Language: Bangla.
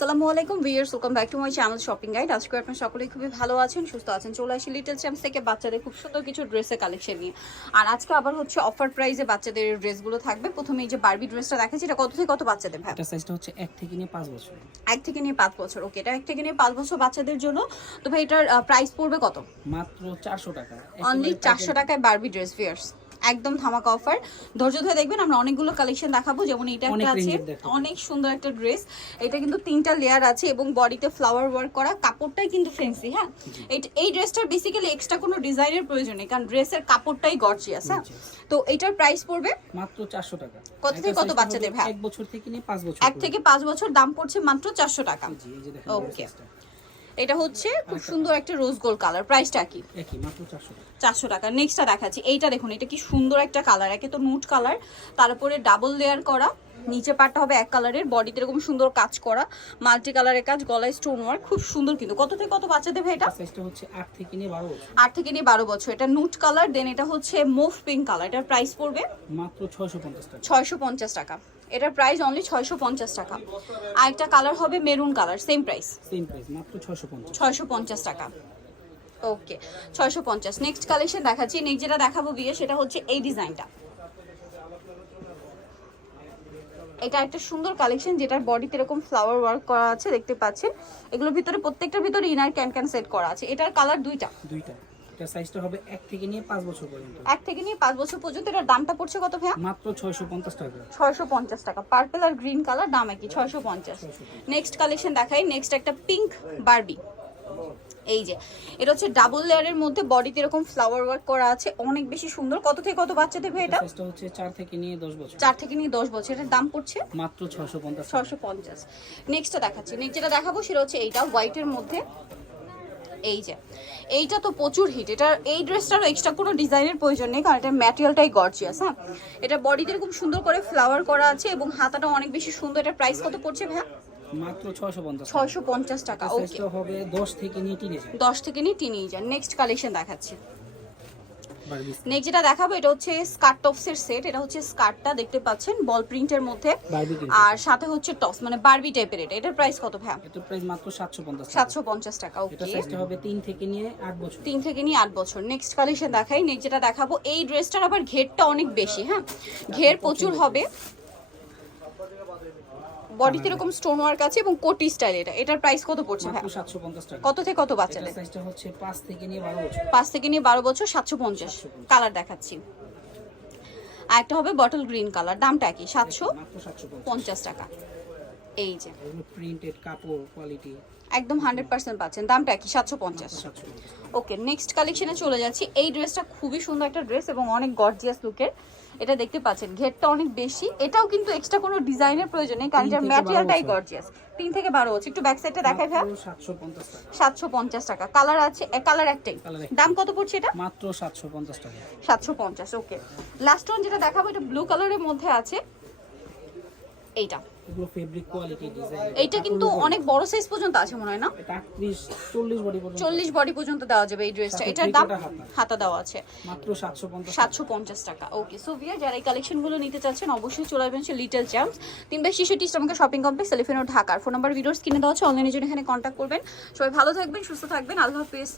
আসসালামু আলাইকুম viewers welcome back to my channel shopping guide আজকে আপনারা সকলেই খুবই ভালো আছেন সুস্থ আছেন। চলে আসি লিটল চ্যাম্পস থেকে বাচ্চাদের খুব সুন্দর কিছু ড্রেসের কালেকশন নিয়ে। আর আজকে আবার হচ্ছে অফার প্রাইসে বাচ্চাদের ড্রেসগুলো থাকবে। প্রথমে যে বারবি ড্রেসটা দেখাচ্ছি এটা কত থেকে কত বাচ্চাদের ভাই? এটা সাইজটা হচ্ছে এক থেকে নিয়ে পাঁচ বছর এক থেকে নিয়ে পাঁচ বছর ওকে এটা এক থেকে নিয়ে পাঁচ বছর বাচ্চাদের জন্য। তো ভাই এটার প্রাইস পড়বে কত? মাত্র চারশো টাকা। অনলি একেবারে চারশো packet- টাকায় বারবি ড্রেস ভিয়ার্স একদম ধামাকা অফার। ধৈর্য ধরে দেখবেন আমরা অনেকগুলো কালেকশন দেখাবো যেমন এটা একটা আছে। অনেক সুন্দর একটা ড্রেস এটা কিন্তু তিনটা লেয়ার আছে এবং বডিতে ফ্লাওয়ার ওয়ার্ক করা কাপড়টাই কিন্তু ফ্যান্সি হ্যাঁ? এই- এই ড্রেসটার বেসিক্যালি এক্সট্রা কোনো ডিজাইনের প্রয়োজন নেই কারণ ড্রেসের কাপড়টাই গর্জিয়াস হ্যাঁ? তো এটার প্রাইস পড়বে মাত্র চারশো টাকা। কত থেকে কত বাচ্চাদের ভাই? এক বছর থেকে নিয়ে পাঁচ বছর এক থেকে পাঁচ বছর দাম পড়ছে মাত্র চারশো টাকা। জি, এটা হচ্ছে খুব সুন্দর একটা রোজ গোল্ড কালার প্রাইসটা কি? চারশো টাকা। নেক্সটটা দেখাচ্ছি। এইটা দেখুন এটা কি সুন্দর একটা কালার একে তো নুট কালার তারপরে ডাবল লেয়ার করা। নিচে পাটটা হবে এক কালারের বডিতে এরকম সুন্দর কাজ করা। মাল্টি কালারের কাজ গলায় স্টোন ওয়ার্ক খুব সুন্দর কিন্তু। কত থেকে কত বাচ্চা দেবে এটা? সাইজটা হচ্ছে আট থেকে নিয়ে বারো বছর। আট থেকে নিয়ে বারো বছর। এটা নুট কালার দেন এটা হচ্ছে মুভ পিঙ্ক কালার এটার প্রাইস পড়বে মাত্র ছয়শো পঞ্চাশ টাকা। ছয়শো পঞ্চাশ টাকা। এটার প্রাইস অনলি ছয়শো পঞ্চাশ টাকা। আর একটা কালার হবে maroon colour same price same price মাত্র ছয়শো পঞ্চাশ। ছয়শো পঞ্চাশ টাকা। ওকে ছয়শো পঞ্চাশ। নেক্সট কালেকশন দেখাচ্ছি। নেক্সট যেটা দেখাবো বিয়ে সেটা হচ্ছে এই ডিজাইনটা এটা একটা সুন্দর কালেকশন যেটার বডিতে এরকম ফ্লাওয়ার ওয়ার্ক করা আছে দেখতে পাচ্ছেন। এগুলোর ভিতরে প্রত্যেকটার ভিতরে ইনার ক্যান ক্যান সেট করা আছে। এটার কালার দুইটা। দুইটা। এটা সাইজটা হবে এক থেকে নিয়ে পাঁচ বছর পর্যন্ত। এক থেকে নিয়ে পাঁচ বছর পর্যন্ত এটার দামটা পড়ছে কত ভাইয়া? মাত্র ছয়শো পঞ্চাশ টাকা। ছয়শো পঞ্চাশ টাকা। পার্পল আর গ্রিন কালার দাম একই ছয়শো পঞ্চাশ। নেক্সট কালেকশন দেখাই নেক্সট একটা পিঙ্ক বারবি এই যে এটা হচ্ছে ডাবল লেয়ারের মধ্যে বডিতে এরকম ফ্লাওয়ার ওয়ার্ক করা আছে অনেক বেশি সুন্দর। কত থেকে কত বাচ্চা দেবে এটা? সাইজটা হচ্ছে চার থেকে নিয়ে দশ বছর। চার থেকে নিয়ে দশ বছর। এটার দাম পড়ছে? মাত্র ছয়শো পঞ্চাশ টাকা। ছশো পঞ্চাশ। নেক্সটটা দেখাচ্ছি। নেক্সট যেটা দেখাবো সেটা হচ্ছে এইটা হোয়াইটের মধ্যে। এই যে এইটা তো প্রচুর হিট এটা এই ড্রেসটারও এক্সট্রা কোনো ডিজাইনের প্রয়োজন নেই কারণ এটা ম্যাটেরিয়ালটাই গর্জিয়াস হ্যাঁ? এটা বডিতে খুব সুন্দর করে ফ্লাওয়ার করা আছে এবং হাতাটা অনেক বেশি সুন্দর এটার প্রাইস কত পড়ছে ভ্যা মাত্র ছয়শো পঞ্চাশ টাকা। ওকে হবে দশ থেকে নিয়ে থেকে নিয়ে টিনেজার নেক্সট কালেকশন দেখাচ্ছি। নেক্সট যেটা দেখাবো এটা হচ্ছে স্কার্ট টপসের সেট এটা হচ্ছে স্কার্টটা দেখতে পাচ্ছেন বল প্রিন্টের মধ্যে। আর সাথে হচ্ছে টপস মানে বারবি টাইপের এটা। এটার প্রাইস কত ভাই এটার প্রাইস মাত্র 750 750 টাকা। ওকে এটা সাইজটা হবে তিন থেকে নিয়ে আট বছর। 3 থেকে নিয়ে 8 বছর। নেক্সট কালেকশন দেখাই। নেক্সট যেটা দেখাবো এই ড্রেসটার আবার ঘেরটা অনেক বেশি হ্যাঁ? ঘের প্রচুর হবে। বডিতে এরকম স্টোন ওয়ার্ক আছে এবং কোটি স্টাইল এটা। এটার প্রাইস কত পড়ছে ভাই মাত্র সাতশো পঞ্চাশ টাকা। কত থেকে কত বাচ্চাদের? সাইজটা হচ্ছে 5 থেকে নিয়ে বারো বছর। 5 থেকে নিয়ে বারো বছর সাতশো পঞ্চাশ। কালার দেখাচ্ছি। আর একটা হবে বটল গ্রিন কালার দামটা কি সাতশো মাত্র সাতশো পঞ্চাশ। পঞ্চাশ টাকা। এই যে। প্রিন্টেড কাপড় কোয়ালিটি একদম হান্ড্রেড পার্সেন্ট পাচ্ছেন। দামটা কি সাতশো পঞ্চাশ। ওকে নেক্সট কালেকশনে চলে যাচ্ছি। এই ড্রেসটা খুবই সুন্দর একটা ড্রেস এবং অনেক গর্জিয়াস লুকের এটা দেখতে পাচ্ছেন ঘেরটা অনেক বেশি। এটাও কিন্তু এক্সট্রা কোনো ডিজাইনের প্রয়োজন নেই কারণ বারো ম্যাটেরিয়ালটাই গর্জিয়াস তিন থেকে বারো হচ্ছে একটু ব্যাক সাইডটা দেখাই ভাই সাতশো পঞ্চাশ টাকা। কালার আছে কালার একটাই। দাম কত পড়ছে এটা? মাত্র সাতশো পঞ্চাশ টাকা। সাতশো পঞ্চাশ ওকে। লাস্ট ওয়ান যেটা দেখাবো এটা ব্লু কালারের মধ্যে আছে। এইটা। এগুলো ফেব্রিক কোয়ালিটি ডিজাইন এইটা কিন্তু অনেক বড় সাইজ পর্যন্ত আছে মনে হয় না? এটা আটত্রিশ চল্লিশ বডি পর্যন্ত। চল্লিশ বডি পর্যন্ত দেওয়া যাবে এই ড্রেসটা এটার দাম হাতা। দেওয়া আছে। মাত্র সাতশো পঞ্চাশ সাতশো পঞ্চাশ টাকা। ওকে সো ভিয়ার যারা এই কালেকশনগুলো নিতে চাচ্ছেন অবশ্যই চলে আসবেন সে লিটল চ্যাম্পস তিন বাই শিশু টিস্ট আমাকে শপিং কমপ্লেক্স সেলিফেনো ঢাকার। ফোন নাম্বার ভিডিওস কিনে দেওয়া হচ্ছে অনলাইনের জন্য এখানে কন্ট্যাক্ট করবেন। সবাই ভালো থাকবেন সুস্থ থাকবেন। আল্লাহ হাফিজ।